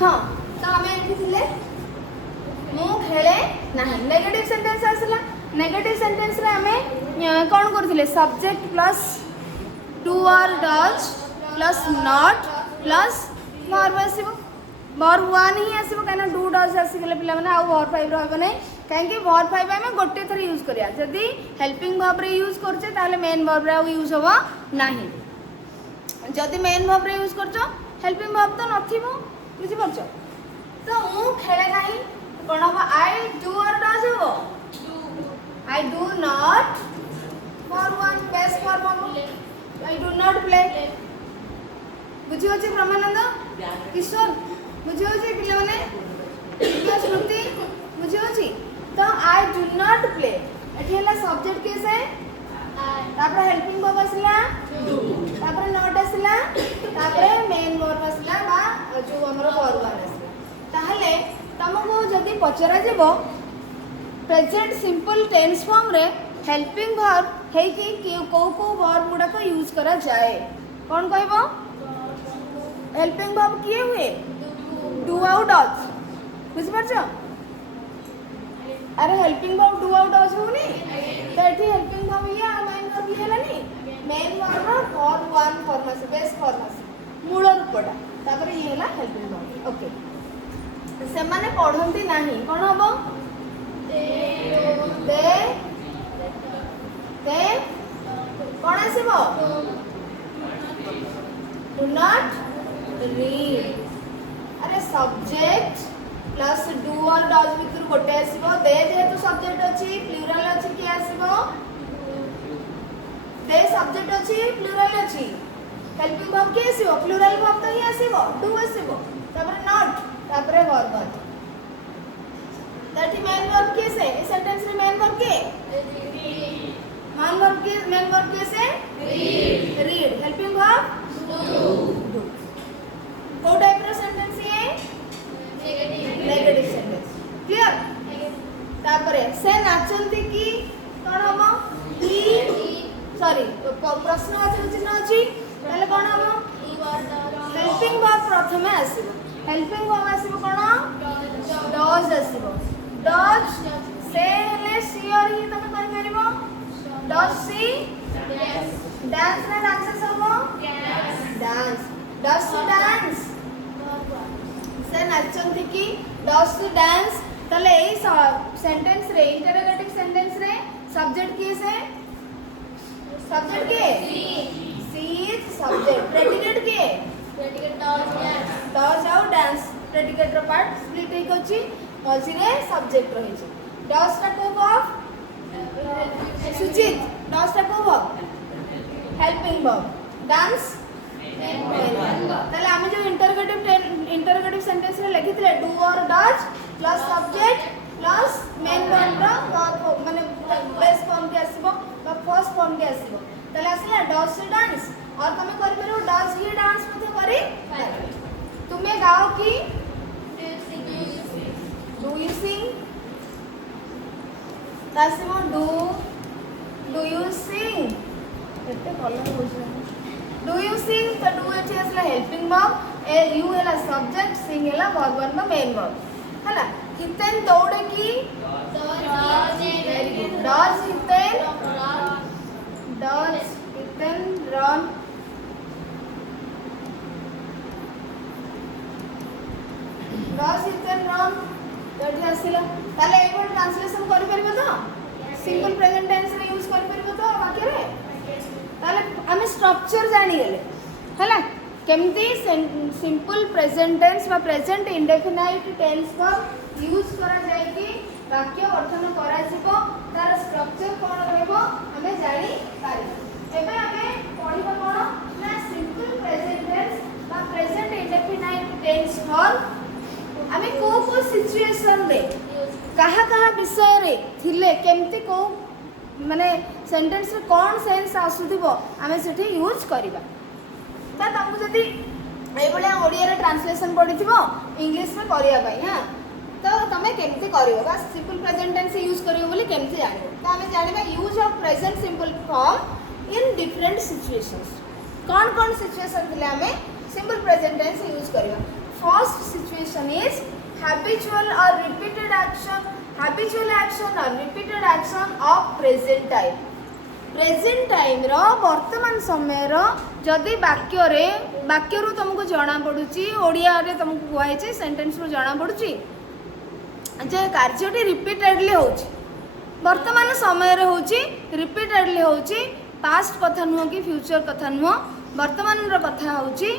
हाँ तो आम लिखी मु खेले ना नेगेटिव सेंटेंस आसला नेगेटिव सेंटेंस रे आम कौन करथिले subject plus do or does plus not plus verb आसीबो वर्ब 1 ही आसीबो काना डू डज आसीगले पिला माने आ वर्ब 5 रहबो नै कहीं वर्ब 5 आम गोटे थर यूज करिया जदि हेल्पिंग वर्ब रे यूज करछे ताले मेन वर्ब रे यूज होबो नाही जदि मेन वर्ब रे यूज करछो हेल्पिंग वर्ब तो नथिबो बुझि परछो तो मु खेले नाही कोन हो आई डू और डज हो I do not for one best for one I do not play बुझि होछि ब्रह्मानंद किशोर बुझि होछि पिले माने श्रुति बुझि होछि तो आई डू नॉट प्ले एठी हला सब्जेक्ट केस है तापर हेल्पिंग वर्ब आसला डू तापर नॉट आसला तापर मेन वर्ब आसला बा जो हमर वर्ब आसला ताहले तुमको जदि पचरा जेबो प्रेजेंट सिंपल टेंस फॉर्म रे हेल्पिंग वर्ब है कि को वर्ब गुडा को यूज करा जाए कौन कहबो हेल्पिंग वर्ब किए हुए डू आउट डज बुझ परछो अरे हेल्पिंग वर्ब डू आउट डज होनी तो एठी हेल्पिंग वर्ब या मेन वर्ब ये हलानी मेन वर्ब रो for one forms base forms मूल रूपटा तापर ये हला हेल्पिंग वर्ब ओके से माने पढंती नाही कोन हबो दे कोन आसीबो डू नॉट रीड अरे subject plus do or does भितर गोटे आसीबो दे जेहेतु सब्जेक्ट अछि प्लूरल अछि के आसीबो दे सब्जेक्ट अछि प्लूरल अछि हेल्पिंग वर्ब के आसीबो प्लूरल वर्ब तो ही आसीबो डू आसीबो तापर नॉट तापर वर्ब दैट मेन वर्ब के से इस सेंटेंस में मेन वर्ब के मेन वर्ब के से रीड हेल्पिंग वर्ब डू को टाइप रो सेंटेंस ये नेगेटिव सेंटेंस क्लियर तापर से नाचंती की कोन हबो ही सॉरी प्रश्नवाचक चिन्ह अछि ताले कोन हबो हेल्पिंग वर्ब प्रथमे आसीबो हेल्पिंग वर्ब आसीबो कोन डज आसीबो डज से हेले सी और ही तमे करि परिबो डज सी डांस ना डांस हबो डांस डज सी डांस से नाचंती की डज सी डांस तले ए सेंटेंस रे इंटरोगेटिव सेंटेंस रे सब्जेक्ट के से सब्जेक्ट के सी इज सब्जेक्ट प्रेडिकेट के डज आउ डांस प्रेडिकेट रो पार्ट स्प्लिट हे कोची मझी रे सब्जेक्ट रही छै डज टा को वर्ब सुचित डज टा को वर्ब हेल्पिंग वर्ब डांस ताले हम जो इंटरोगेटिव सेंटेंस रे लिखितले do or does plus subject plus main verb माने बेस फॉर्म के आसीबो बा फर्स्ट फॉर्म के आसीबो ताले आसीला डज से डांस और तमे करि परबो डज ही डांस मध्ये करी तुमे गाओ की डू यू सिंग तासीमो डू यू सिंग एते कलर बुझना डू यू सिंग तो डू एठी असला हेल्पिंग वर्ब ए यू हैला सब्जेक्ट सिंग हैला verb one the main verb हैला हितेन दौड़े की very good does Hiten run does Hiten run एठी आसीला ताले एबो ट्रांसलेशन करि परबो तो सिंपल प्रेजेंट टेंस रे यूज करि परबो तो वाक्य रे ताले हमें स्ट्रक्चर जानी गेले हला केमती सिंपल प्रेजेंट टेंस बा प्रेजेंट इंडेफिनाइट टेंस को यूज करा जाय कि वाक्य गठन करा जिवो तार स्ट्रक्चर कोन रहबो हमें जानी पारी एबे हमें पढिबो कोन ना सिंपल प्रेजेंट टेंस बा प्रेजेंट इंडेफिनाइट टेंस फॉर हमें को सिचुएशन रे कहा विषय रे थिले केमती को माने सेंटेंस रे कोन सेंस आसुथिबो हमें सेठी यूज करबा ता तुमको जदी ए बळे ओडिया रे ट्रांसलेशन पडिथिबो इंग्लिश में करिया भाई हां तो तमे केमती करियो बस सिंपल प्रेजेंट टेंस यूज करियो बोली केमती जानिबो तो हमें जानिबा use of present simple form in different situations कौन सिचुएशन थिले हमें सिंपल प्रेजेंट टेंस यूज करबा first situation condition is habitual or repeated action, habitual action or repeated action of present time. Present time रो वर्तमान समय रो जदि वाक्य तुमको जना पड़ुची ओडिया रे तुमको कहै सेंटेंस रो जना पड़ुची जे कार्यटी रिपीटेडली होची वर्तमान समय रे होची रिपीटेडली होची पास्ट कथा नुह कि फ्यूचर कथा नुह वर्तमान रो कथा होची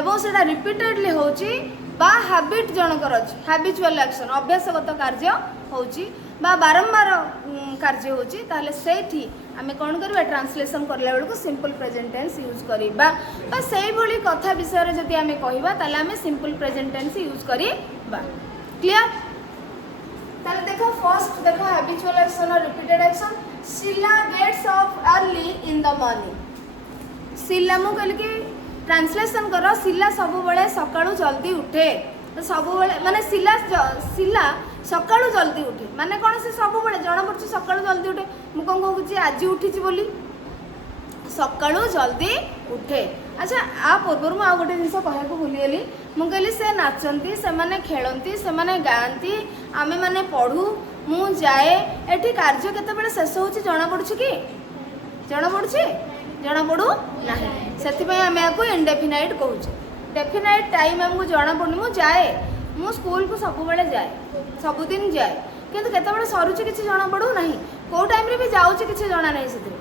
एवं सेटा रिपीटेडली होची बा हैबिट जनकर अछि हैबिचुअल एक्शन अभ्यासगत कार्य होची बा बारंबार कार्य होची ताले सेठी आमे कोन करबा ट्रांसलेशन करला बेलको सिंपल प्रेजेंट टेंस यूज करबा बा सेही भली कथा विषय रे जति आमे कहिबा ताले आमे सिंपल प्रेजेंट टेंस यूज करबा क्लियर ताले देखो फर्स्ट देखो हैबिचुअल एक्शन और repeated action Sheela gets up early in the morning Sheela मु कहली कि ट्रांसलेशन करो शीला सब बेले सकाळू जल्दी उठे तो सब बेले माने शीला सकाळू जल्दी उठे माने कोन से सब बेले जणा पड़छ सकाळू जल्दी उठे मु कोन कहूची आज उठिची बोली सकाळू जल्दी उठे अच्छा आ पूर्व मु आ गोटे जिंस कहया को भूली गेली मु कहली से नाचंती से माने खेलंती से माने गांती आमे माने पढू मु जाए एठी कार्य केते बेले शेष होची जणा पड़छ कि जणा पड़छ जणा पड़ू नाही सेथिबे आमे आको इंडेफिनाइट कहूचे डेफिनाइट टाइम हमको जणा पड़नी मु जाए मु स्कूल को सब बेले जाए सब दिन जाए किंतु केते बेले सरुची किछि जणा पड़ू नाही को टाइम रे भी जाउची किछि जणा नाही सेथिरे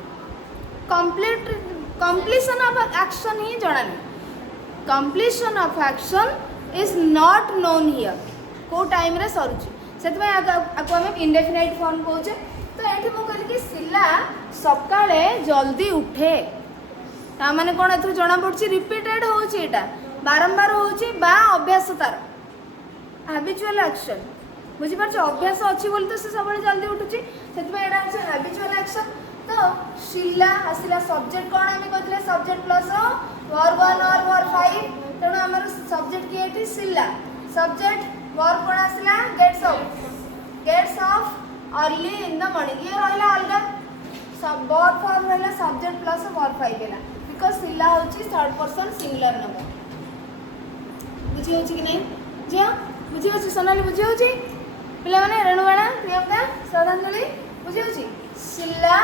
कंप्लीशन ऑफ एक्शन ही जणा नहीं completion of action is not known here को टाइम रे सरुची सेथिबे आको हम इंडेफिनाइट फॉर्म कहूचे तो एठी मु कहली कि शीला सकाळे जल्दी उठे ता माने कोन एथु जणा पड़ची रिपीटेड होची एटा बारंबार होची बा अभ्यास तार हैबिचुअल एक्शन बुझी पारछ अभ्यास अछि बोली तो से सबले जल्दी उठुची सेतबे एटा अछि हैबिचुअल एक्शन तो शीला आसिला सब्जेक्ट कोन हम कहथले सब्जेक्ट प्लस वर्ब 1 और वर्ब 5 तेणु हमर सब्जेक्ट की एठी शीला सब्जेक्ट वर्ब कोन आसिला gets off early in the morning ये रहला अलगा सब वर्ब फॉर्म रहला सब्जेक्ट प्लस वर्ब 5 देला बिकॉज़ शीला होची थर्ड पर्सन सिंगुलर नंबर बुझी होची कि नहीं जे बुझी होची सोनाली बुझी होची पिला माने रेणुबाणा प्रियंका श्रद्धांजलि बुझी होची शीला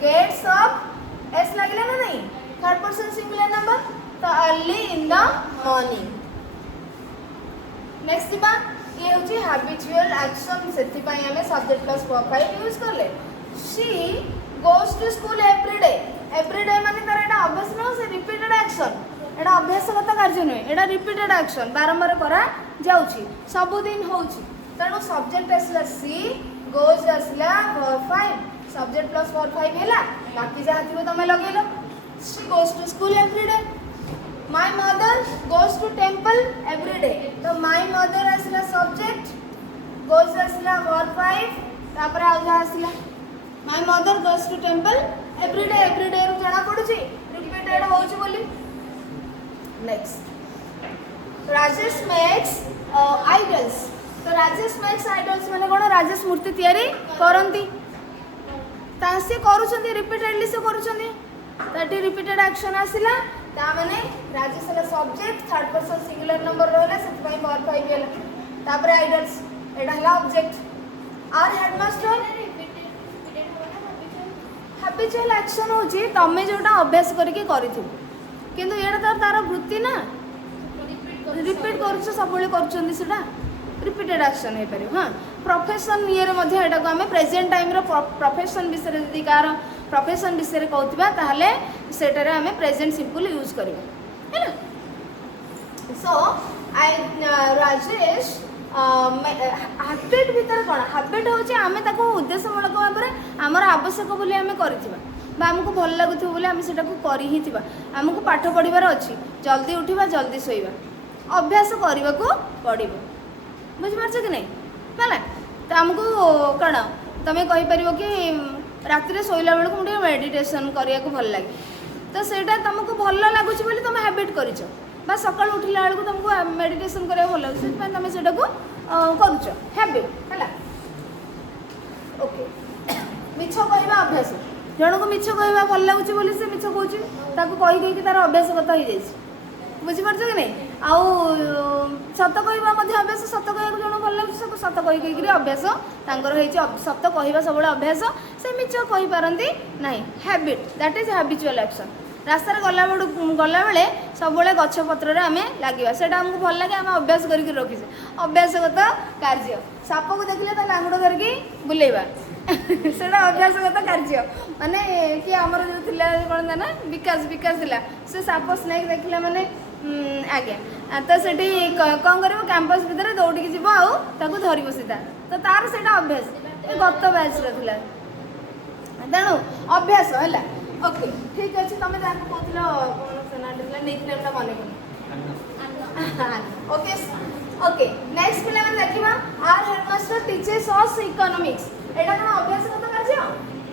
गेट्स अप एस लागला ना नहीं थर्ड पर्सन सिंगुलर नंबर तो early in the morning next दिबा ये होची हैबिचुअल एक्शन सेति पई हमें सब्जेक्ट प्लस वर्ब 5 यूज करले she goes to school every day माने तार एटा अभ्यास न से रिपीटेड एक्शन एटा अभ्यासगत कार्य नै एटा रिपीटेड एक्शन बारंबार करा जाउची सब दिन होउची तणो सब्जेक्ट असला सी गोस असला वर्ब 5 सब्जेक्ट प्लस वर्ब 5 हैला बाकी जहा थिबो तमे लगेलो she goes to school every day my mother goes to temple every day तो माय मदर असला सब्जेक्ट गोस असला वर्ब 5 तापर आ जहा असला my mother goes to temple every day रो जाना पड़ुची रिपीटेड होउची बोली नेक्स्ट राजेश मेक्स आइडल्स तो राजेश मेक्स आइडल्स माने कोन राजेश मूर्ति तयारी करंती तासे करूछंती रिपीटेडली से करूछंती तटी रिपीटेड एक्शन आसिला ता माने राजेश ला subject third person singular number रहला सेति पई वर्ब 5 गेला तापर आइडल्स एटा हला ऑब्जेक्ट आर हेडमास्टर हैबिचुअल एक्शन होची तमे जोटा अभ्यास करके करिथि किंतु एटा तो तार वृत्ति ना रिपीट करछ सबले करछंती सेटा रिपीटेड एक्शन हे परियो हां प्रोफेशन ये रे मध्ये एटा को हमें प्रेजेंट टाइम रो प्रोफेशन विषय यदि कार प्रोफेशन विषय रे कहउतिबा ताहले सेटा रे हमें प्रेजेंट सिंपल यूज करियो हैना सो आई राजेश हैबिट भीतर कोन हैबिट होची आमे ताको उद्देश्यमूलक भाबरे हमर आवश्यक बोली आमे करिथिबा बा हमको भल लागुथि बोली आमे सेटा को करि ही थिबा हमको पाठ पढिबार अछि जल्दी उठिबा जल्दी सोइबा अभ्यास करबा को पडिबो बुझि मारछ कि नहीं माला त हमको कोन तमे कहि परिबो कि राति रे सोइला बेल को मुटे मेडिटेशन करिया को भल लागे तो सेटा तुमको भल लागुछि बोली तुम हैबिट करिछ बा सकाळ उठिला बेल को तुमको मेडिटेशन करिया भल लागुछि त तुम सेटा को करूछ हैबिट हला ओके मिछ कहबा अभ्यास जण को मिछ कहबा भल लागुछि बोली से मिछ कहूछि ताको कहि कहि कि तार अभ्यास कथा हो जाइछि बुझि परछ कि नहीं आउ सत कहवा अभ्यास सत कह जन भल लगे सत कही अभ्यास सत कहवा सब अभ्यास से मिछ कही पारती ना habit that is habitual action रास्ता गला बेले सब गछपत्र आम लगे से आमको भल लगे आम अभ्यास करके रखीचे अभ्यासगत कार्य साप को देखिले लांगुड़ करके बुलेवा से अभ्यासगत कार्य माने कि आमर जो थिला कौन ना विकास विकास थिला से साप स्नेक देखला माने आज्ञा तो से कौन कर कैंपस भितर दौड़ी जीव आउ धरब सीधा तो तार से अभ्यास गत बैच रहा तेणु अभ्यास है ओके ठीक अच्छे तुम जहाँ कहल कौन निकनेम मन ओके ओके नेक्स्ट पिला देखा आर हेडमास्टर टीचर्स अस इकोनॉमिक्स एटा कौन अभ्यासगत कार्य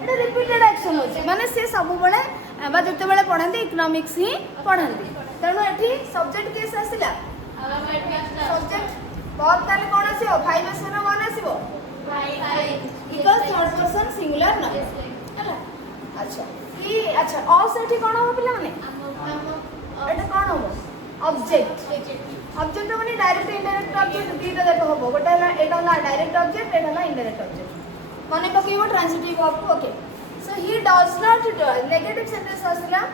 एटा रिपीटेड एक्शन होची माने से सब बा जिते बड़े पढ़ाती इकोनॉमिक्स ही पढ़ाती तेणु ये सब्जेक्ट केस आसला सब्जेक्ट वर्ब ताले कौन आसीबो 5 आसना 1 आसीबो equal third person singular noun हैला अच्छा ई अच्छा अस एठी कौन हो पिला माने एटा कौन हो ऑब्जेक्ट ऑब्जेक्ट माने डायरेक्ट इनडायरेक्ट ऑब्जेक्ट दीटा देखो हो गोटा एटा ना डायरेक्ट ऑब्जेक्ट एटा ना इनडायरेक्ट ऑब्जेक्ट माने पकेबो transitive verb okay so he does not negative sentence आसला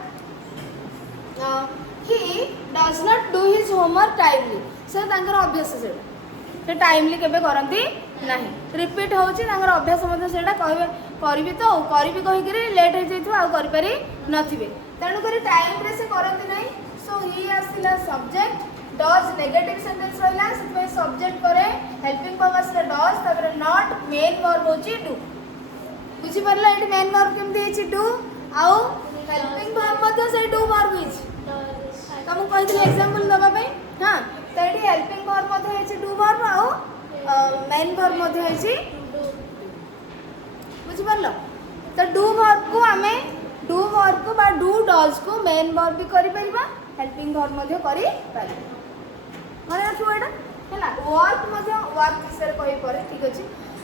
he does not do his homework timely से तांकर अभ्यास से टाइमली केबे करंती नाही रिपीट होची तांकर अभ्यास मध्ये सेटा कहबे करबी तो करबी कहि करी लेट हो जइथु आ करि पारी नथिबे तेनु करी टाइम रे से करंती नाही सो ही आसिला सब्जेक्ट डज नेगेटिव सेंटेंस रहला से सब्जेक्ट करे हेल्पिंग वर्ब आसिला डज तापर नॉट मेन वर्ब होची डू बुझी परला एटी मेन वर्ब केमती हेची डू आउ हेल्पिंग वर्ब मध्ये से डू वर्ब हिच तुमको कही एग्जांपल दबा पे हाँ तो ये हेल्पिंग वर्ब मध्ये है डू वर्ब आउ मेन वर्ब मध्ये है बुझी परलो तो डू वर्ब को आमे डू वर्ब को बा डू डज को मेन वर्ब भी करि परिबा हेल्पिंग वर्ब मध्ये करि परिबा माने रखो एटा हैला वर्क मध्ये वर्क विषय कहि परे ठीक अछि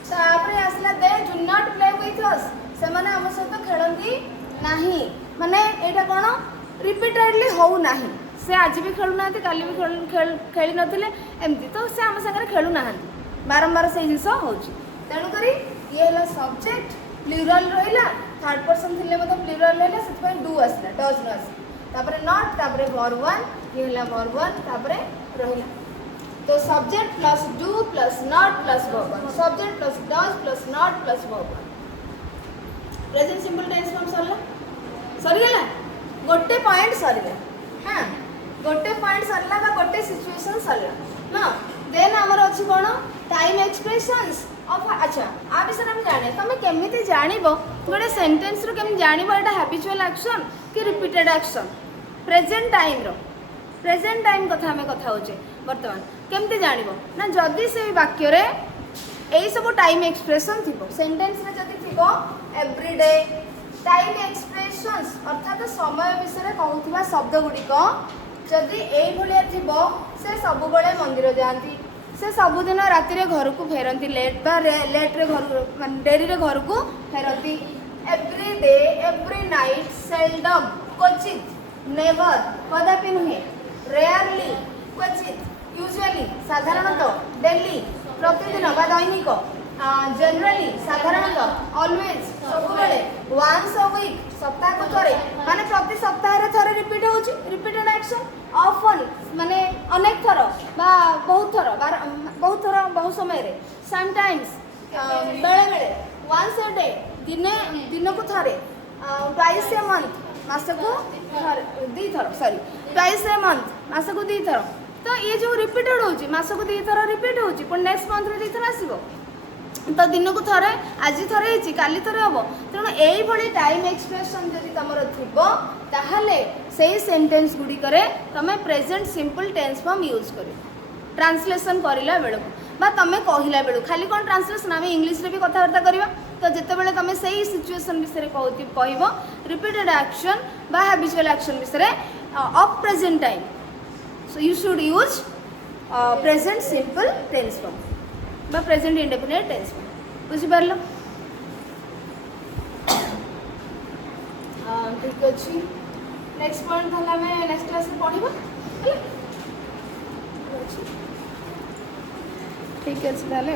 तो आपरे आसला they do not play with us से माने हम सहित खेलंती नाही माने एटा कोन रिपीटेडली हो नाही से आज भी खेलु ना काली भी खेली नथिले एमती तो से आम संगे खेलु ना बारंबार से जिस होची तेणु करी ये हला सब्जेक्ट प्लूरल रहिला थर्ड पर्सन थिले मतलब प्लूरल रहिला से डू आसला डज न आस तापरे नॉट तापरे वर्ब 1 ये हला वर्ब 1 तापरे रहिला तो subject plus do plus not plus verb 1 subject plus does plus not plus verb 1 present simple tense form सरी गला गोटे पॉइंट सरीला हाँ गोटे पॉइंट सरला बा गोटे सिचुएशन सरला ना देन हमर अछि कोन टाइम एक्सप्रेशंस ऑफ अच्छा आ विषय हम जाने तमे केमिति जानिबो गोटे सेंटेंस रो केम जानिबो एटा हैबिचुअल एक्शन कि रिपीटेड एक्शन प्रेजेंट टाइम कथा हमें कथा होचे वर्तमान केमिति जानिबो ना जदी से वाक्य रे एई सब टाइम एक्सप्रेशन थिबो सेंटेंस रे जदी थिबो एवरीडे टाइम एक्सप्रेशंस अर्थात समय विषय कहूथिबा शब्द गुडी को जदि एई भलिया थिबो से सब बळे मंदिर जांती से सबुदिन राति घर को फेरती लेट बा लेट रे घर डेरी रे घर को फेरती every day every night seldom क्वचित नेवर कदापि नुहे रेयरली क्वचित यूजुअली साधारणतः डेली प्रतिदिन बा दैनिक जनरली साधारणतः ऑलवेज सबुबले वन्स अ वीक सप्ताह को थरे माने प्रति सप्ताह रे थरे रिपीट होची रिपीटेड एक्शन ऑफन माने अनेक थर बा बहुत थर बहुत समय रे समटाइम्स बेले बेले वन्स अ डे दिन को थरे ट्वाइस ए मंथ मास को दी थर सॉरी ट्वाइस ए मंथ मास को दी थर तो ये जो रिपीटेड होची मास को दी थर रिपीट होची पर नेक्स्ट मंथ रे दी थर आसीबो तो दिन को थरे आज थरे होची काली थरे हबो तेणु एई भली टाइम एक्सप्रेशन जदि तमर थिबो ताहले सेही सेंटेंस गुडी करे तमे present simple tense form use करी ट्रांसलेशन करिला बेलू बा तमे कहिला बेलू खाली कोन ट्रांसलेशन आमे इंग्लिश रे भी कथावार्ता करबा तो जेते बेले तमे सेही सिचुएशन विषय कहबो रिपीटेड एक्शन बा हैबिचुअल एक्शन विषय of present time so you should use present simple tense form बा प्रेजेंट इंडेफिनिट टेंस फॉर्म बुझी पारलो ठीक अछि नेक्स्ट पॉइंट हला में नेक्स्ट क्लास में पढिबो ठीक अच्छे ताले